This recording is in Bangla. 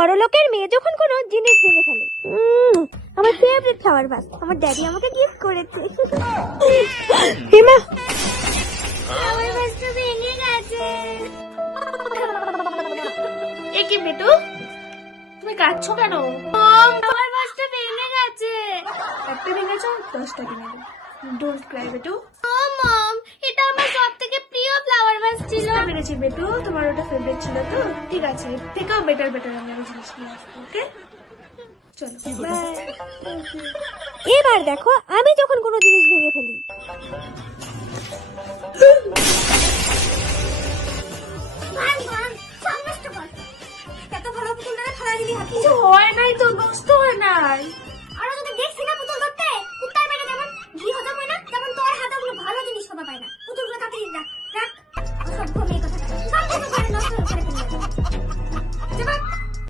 বড়লোকের মেয়ে যখন কোনো জিনিস ভেঙে ফেলে, আমার ফেভারিট ফ্লাওয়ার ভাস আমার ড্যাডি আমাকে গিফট করেছে। হিমা, আমার ভাসটা ভেঙে গেছে। এ কি বেটু, তুমি কাঁদছো কেন? আমার ভাসটা ভেঙে গেছে। একটা ভেঙেছো, 10টা কিনে দেবো। ডোন্ট ক্রাই বেটু। ও মম, এটা আমার সবথেকে প্রিয় ফ্লাওয়ার ভাস ছিল। বুঝতে পেরেছি বেটু, তোমার ওটা ফেভারিট ছিল তো। ঠিক আছে, এর থেকেও বেটার আমি আরো জিনিস নিয়ে আসবো। ওকে, চলো বাই। এবার দেখো আমি যখন কোনো জিনিস ভেঙে ফেলি। কিছু হয় নাই তো, নষ্ট হয় নাই।